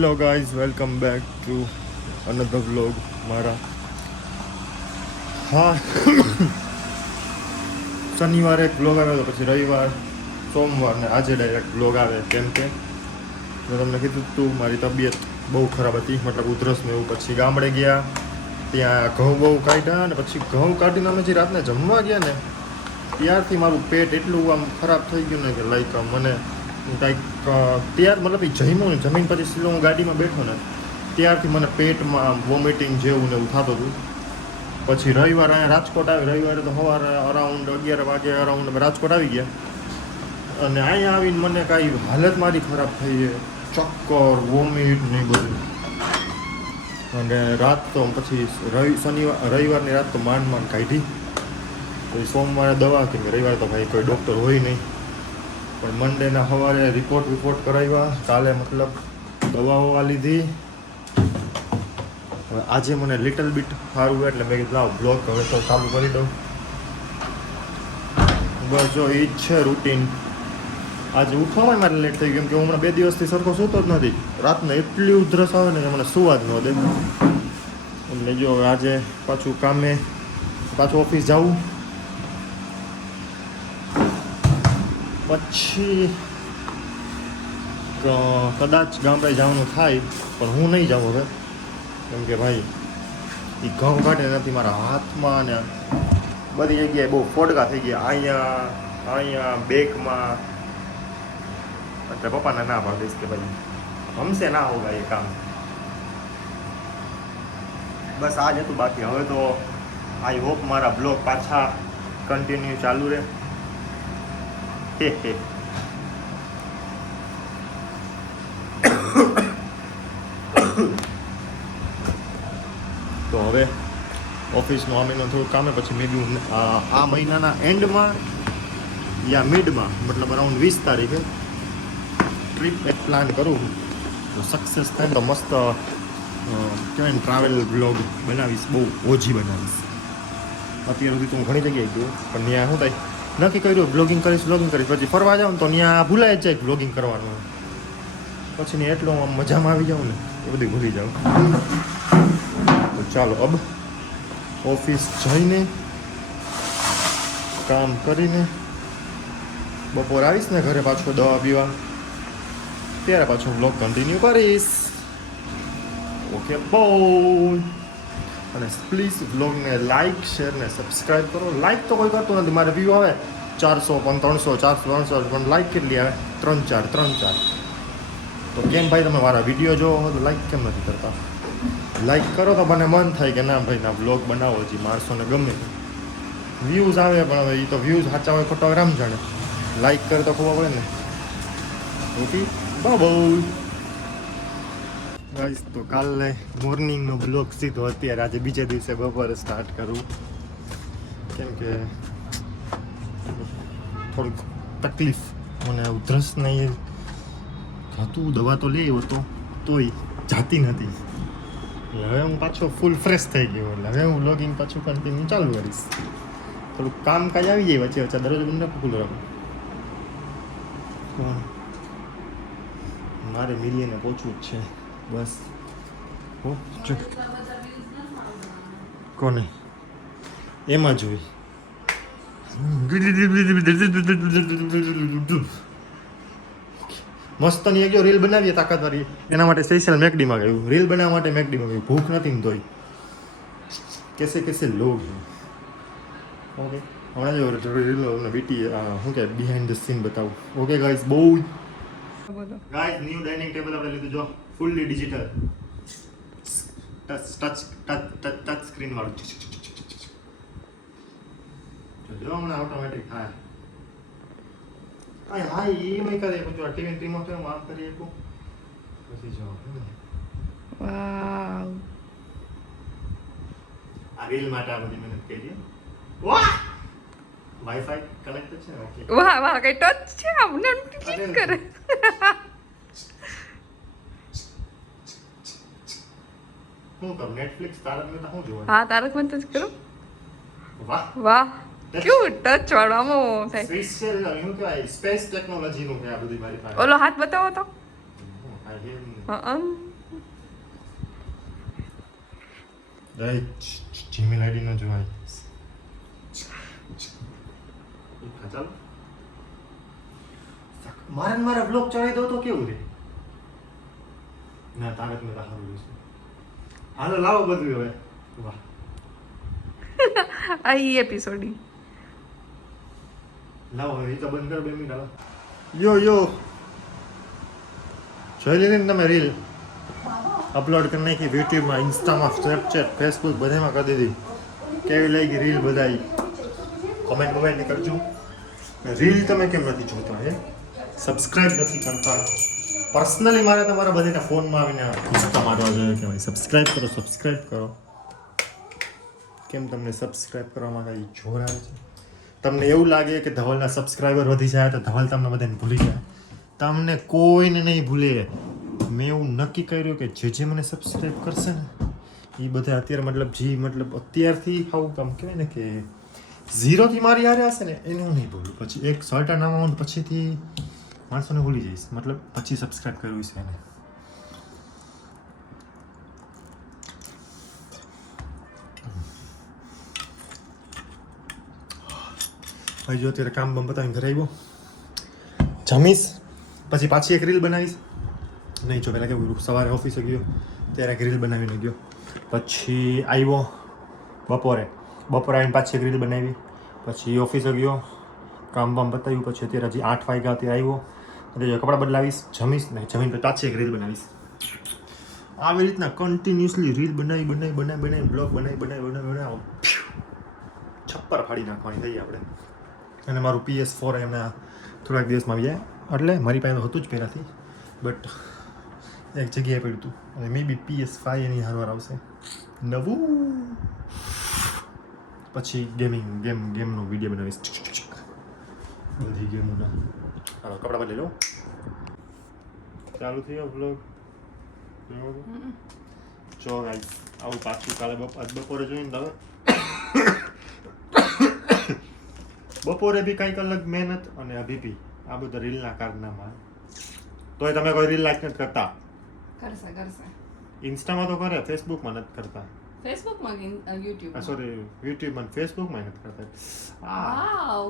Hello guys, welcome back to another vlog મારા. હા, શનિવારે એક વ્લોગ આવ્યો હતો, પછી રવિવાર, સોમવાર ને આજે ડાયરેક્ટ વ્લોગ આવે. કેમ કે મેં તમને કીધું તું મારી તબિયત બહુ ખરાબ હતી, મતલબ ઉધરસ ને એવું. પછી ગામડે ગયા, ત્યાં ઘઉં બહુ કાઢ્યા, અને પછી ઘઉં કાઢીને અમે જે રાતને જમવા ગયા ને ત્યારથી મારું પેટ એટલું આમ ખરાબ થઈ ગયું ને કે લાઈક મને કાંઈક ત્યાર મતલબ એ જમ્યું ને જમીન પછી સીધો હું ગાડીમાં બેઠો ને ત્યારથી મને પેટમાં વોમિટિંગ જેવું ને એવું થતું હતું. પછી રવિવાર અહીંયા રાજકોટ આવી, રવિવારે તો સવારે અરાઉન્ડ 11 વાગે અરાઉન્ડ અમે રાજકોટ આવી ગયા. અને અહીંયા આવીને મને કાંઈ હાલત મારી ખરાબ થઈ છે, ચક્કર, વોમિટ ને એ બધું. અને રાત તો પછી રવિવારની રાત તો માંડ કાઢી. પછી સોમવારે દવા, કેમ કે રવિવારે તો ભાઈ કોઈ ડૉક્ટર હોય નહીં. પણ મંડેના સવારે રિપોર્ટ કરાવ્યા, કાલે મતલબ દવાઓ લીધી. હવે આજે મને લિટલ બીટ સારું એટલે મેં કીધું લાવ બ્લોગ હવે તો ચાલુ કરી દઉં. બસ જો એ જ છે રૂટીન. આજે ઉઠવામાં મારે લેટ થઈ ગયું, કેમ કે હું હમણાં 2 દિવસથી સરખો સૂતો જ નથી. રાતને એટલી ઉધરસ આવે ને કે મને સુવા જ ન દે. એટલે જો આજે પાછું કામે, પાછું ઓફિસ જવું. પછી કદાચ ગામડે જવાનું થાય, પણ હું નહીં જાઉં હવે. કેમ કે ભાઈ એ ઘઉં કાઢે નથી મારા હાથમાં, ને બધી જગ્યાએ બહુ ફોડકા થઈ ગયા, અહીંયા બેકમાં. એટલે પપ્પાને ના પાડી દઈશ કે ભાઈ હમશે ના હોગા એ કામ. બસ આ જ હતું. બાકી હવે તો આઈ હોપ મારા બ્લોગ પાછા કન્ટિન્યુ ચાલુ રહે. તો હવે ઓફિસનું આ મહિનો થોડું કામે, પછી મે બી આ મહિનાના એન્ડમાં યા મિડમાં, મતલબ અરાઉન્ડ 20 તારીખે ટ્રીપ એક પ્લાન કરું. તો સક્સેસ થાય તો મસ્ત કહેવાય ને ટ્રાવેલ બ્લોગ બનાવીશ, બહુ ઓછી બનાવીશ. અત્યાર સુધી તો હું ઘણી જગ્યાએ ગયો, પણ ત્યાં શું થાય નક્કી કર્યું બ્લોગિંગ કરીશ, પછી ફરવા જાઉં ને તો ત્યાં ભૂલાય જ જાય બ્લોગિંગ કરવાનું. પછી ને એટલો આમ મજામાં આવી જાઉં ને એ બધું ભૂલી જાઉં. તો ચાલો અબ ઓફિસ જઈને કામ કરીને બપોર આવીશ ને ઘરે પાછો દવા પીવા, ત્યારે પાછું બ્લોગ કન્ટિન્યુ કરીશ. Okay boy. અને પ્લીઝ બ્લોગને લાઇક, શેર ને સબસ્ક્રાઈબ કરો. લાઇક તો કોઈ કરતું નથી, મારે વ્યૂ આવે 400 પણ 300 પણ લાઇક કેટલી આવે 3-4. તો કેમ ભાઈ તમે મારા વિડીયો જોવો હો તો લાઇક કેમ નથી કરતા? લાઇક કરો તો મને મન થાય કે ના ભાઈ ના બ્લોગ બનાવો, હજી માણસોને ગમે. વ્યૂઝ આવે પણ હવે એ તો વ્યૂઝ સાચા હોય ખોટા હોય રામ જાણે. લાઇક કરે તો ખબર પડે ને. Okay bye. ગાઈસ તો કાલે મોર્નિંગનો બ્લોગ સીધો અત્યારે આજે બીજા દિવસે બપોરે સ્ટાર્ટ કરું. કેમ કે થોડીક તકલીફ મને ઉધરસ નહીં હતું, દવા તો લઈ આવ્યો તોય જાતી નથી. એટલે હવે હું પાછો ફૂલ ફ્રેશ થઈ ગયો, એટલે હવે હું બ્લોગિંગ પાછું કન્ટિન્યુ ચાલુ કરીશ. થોડુંક કામકાજ આવી જાય વચ્ચે દરરોજ બંને ખુલ્લો રાખું. મારે મિલિયને પહોંચવું જ છે બસ. કોને એમાં જોઈ મસ્ત ની એક રીલ બનાવીએ તાકાતવાળી, એના માટે સ્પેશિયલ મેકડીમાં ગયું. રીલ બનાવવા માટે મેકડીમાં ગયું, ભૂખ નથી ને તોય. કેસે લોગ ઓકે. હમણાં જો રીલ બીટી શું કે બિહાઇન્ડ ધ સીન બતાવું. ઓકે ગાઈઝ બહુ ગાઈઝ ન્યૂ ડાઇનિંગ ટેબલ આપણે લીધું જો, ફૂલ્લી ડિજિટલ ટચ સ્ક્રીન વાળું. જો હમણાં ઓટોમેટિક થાય. હા એ મેં કરી આપું. જો ટીવી રિમોટ છે, આમ કરી આપું પછી જો. વાવ, આ રીલ માટે આ બધી મહેનત કરી. વાહ, વાઈફાઈ કનેક્ટેડ છે. ઓકે વાહ વાહ, કઈ ટચ છે આમને ક્લિક કરે. હું કરું નેટફ્લિક્સ તારક મહેતા હું જોવાનું. હા તારક મહેતા જ કરું. વાહ વાહ કેવું ટચ વાળો આમાં થાય. સ્પેશિયલ શું કહેવાય, સ્પેસ ટેકનોલોજી નું છે આ બધી મારી પાસે. ઓલો હાથ બતાવો તો. હા જીમેલ આઈડી નો જોવાય. ચાલો મારા બ્લોગ ચડાવી દઉં તો કેવું રે? ના તારક મેં સારું રહેશે. હાલો લાવો બધું હવે. વાહ આ એપિસોડ લાવો હવે એ તો બંધ કર 2 મિનિટ હાલો. યો જોઈ લીધી ને તમે રીલ અપલોડ કરી નાખી યુટ્યુબમાં, ઇન્સ્ટામાં, સ્નેપચેટ, ફેસબુક બધામાં કરી દીધી. કેવી લાગી રીલ બધાય કમેન્ટ કરજો. રીલ તમે કેમ નથી જોતા હે? સબસ્ક્રાઇબ નથી કરતા? પર્સનલી મારે તમારા બધાના ફોનમાં આવીને ઇન્સ્ટા મારવા જોઈએ કે ભાઈ સબસ્ક્રાઇબ કરો. કેમ તમને સબસ્ક્રાઇબ કરવામાં કઈ જોર આવે છે? તમને એવું લાગે કે ધવલના સબસ્ક્રાઇબર વધી જાય તો ધવલ તમને બધાને ભૂલી જાય? તમને કોઈને નહીં ભૂલે. મેં એવું નક્કી કર્યું કે જે મને સબસ્ક્રાઇબ કરશે ને એ બધા અત્યારે અત્યારથી આવું કામ કહેવાય ને કે 0 થી મારી હારે હશે ને એને હું નહીં ભૂલું. પછી એક સર્ટન અમાઉન્ટ પછીથી માણસોને ભૂલી જઈશ. પછી સબસ્ક્રાઇબ કરવું છે એને. ભાઈ જો અત્યારે કામ બમ બતાવીને ઘરે આવ્યો, જમીશ, પછી પાછી એક રીલ બનાવીશ. નહીં જો પહેલાં કેવું સવારે ઓફિસે ગયો ત્યારે એક રીલ બનાવીને ગયો, પછી આવ્યો બપોરે આવીને પાછી એક રીલ બનાવી, પછી ઓફિસે ગયો, કામ બામ બતાવ્યું, પછી અત્યારે હજી 8 વાગ્યા અત્યારે આવ્યો, અત્યારે કપડાં બદલાવીશ, જમીશ, નહીં જમીને પછી પાછી એક રીલ બનાવીશ. આવી રીતના કન્ટિન્યુઅસલી રીલ બનાવી બ્લોગ બનાવી છપ્પર ફાડી નાખવાની થઈ આપણે. અને મારું PS4 એમના થોડાક દિવસમાં આવી જાય, એટલે મારી પાસે હતું જ પહેલાંથી, બટ એક જગ્યાએ પડ્યું હતું અને મે બી PS5 એની હારવાર આવશે નવું. પછી ગેમનો વિડીયો બનાવીશ બધી ગેમોના. હાલો કપડાં બદલી લો. ચાલુ થઈ ગયો બ્લોગ. જો ગાઈસ આવું પાછું કાલે બપોરે જોઈને હવે બપોરે બી કંઈક અલગ મહેનત અને અભી બી આ બધા રીલના કારનામાં. તોય તમે કોઈ રીલ લાઈક નથી કરતા? કરશે ઇન્સ્ટામાં તો કરે, ફેસબુકમાં નથી કરતા. ફેસબુકમાં યુટ્યુબ સોરી યુટ્યુબમાં ફેસબુકમાં નથી કરતા. વાવ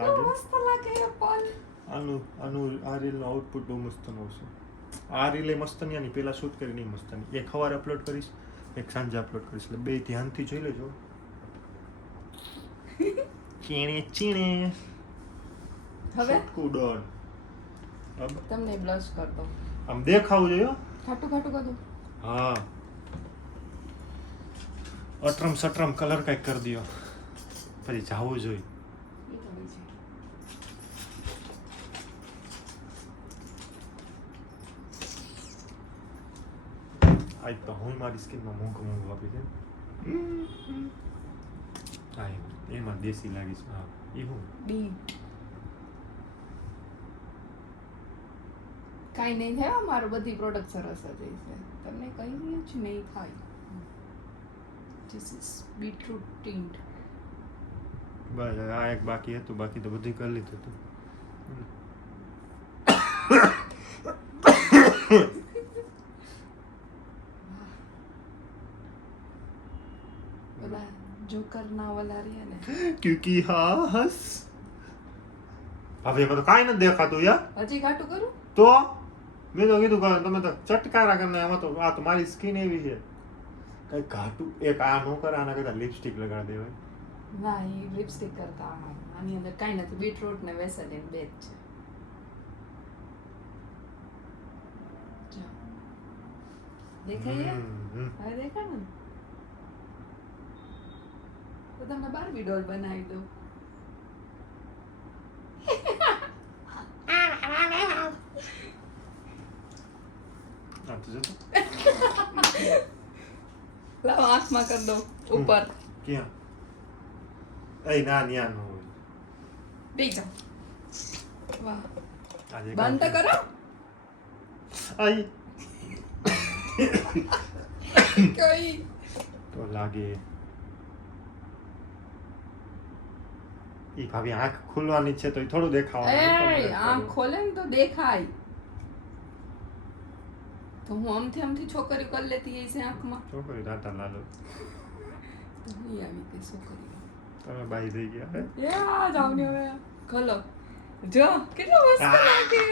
લાગે મસ્ત લાગે પણ આનું આ રીલનો આઉટપુટ બહુ મસ્તનો આવશે. આ રીલ એ મસ્તની આની પહેલાં શૂટ કરી નહીં મસ્તની. એક સવારે અપલોડ કરીશ, એક સાંજે અપલોડ કરીશ, એટલે 2 ધ્યાનથી જોઈ લેજો. ચીણે હવે કુડોન તમને બ્લશ કર દો. આમ દેખાવું જોઈએ. ખાટું કર દો. હા અટરમ સટરમ કલર કંઈક કરી દો, પછી જાવું જોઈએ. આજ તો હું મારી સ્કિનમાં મોંઘું આપી દે. હા એમાં દેશી લાગીશ. હા એ હું બીટ કાંઈ નહીં થાય, મારું બધી પ્રોડક્ટ સરસ જ છે, તમને કંઈ જ નહીં થાય. This is beetroot tint. બસ આ એક બાકી હતું, બાકી તો બધું કરી લીધું હતું. પેલા જોકરના વાલા રહ્યા ને ક્યુકી હા હસ. હવે એમાં તો કાંઈ નથી દેખાતું યાર. હજી ઘાટું કરું તો મેં તો કીધું કે તમે તો ચટકારા કરીને આમાં તો આ તો મારી સ્કિન એવી છે કઈ ઘાટું એક આ નો કરે, આના કરતા લિપસ્ટિક લગાડી દેવાય. ના એ લિપસ્ટિક કરતા આની અંદર કાંઈ નથી, બીટરૂટ ને વેસલીન બે જ છે. જો દેખાય હવે દેખાય ને તો તમને બાર્બી ડોલ બનાવી દઉં. લાવો આંખમાં કરી દો ઉપર. ક્યાં? એ ના ન્યા નો હોય. બેસી જાઓ. વાહ આજે બંધ તો કરો. આઈ કઈ તો લાગે. ઈ ભાભી આંખ ખુલવાની છે તો થોડું એ દેખાવાનું. આંખ ખોલે ને તો દેખાય. તો હું આમથી છોકરી કરી લેતી હશે આંખમાં છોકરી રાતા લાલો તો નહીં આવી ગઈ છોકરી તમે બાઈ થઈ ગયા હે યા જાવને હવે ખલો જો કેટલો મસ્ત લાગે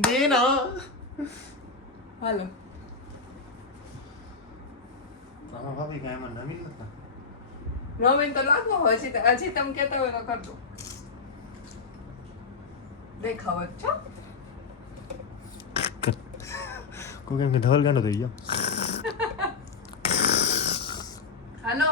દે ના હાલો મામા ભાભી કાંઈ એમાં નવીન નથી રોમેન તો લાગો હજી તમે કહેતા હોય તો કરજો દેખાવ જ છો કોઈ કેમ કે ધવલ ગાનો થઈ ગયો હાલો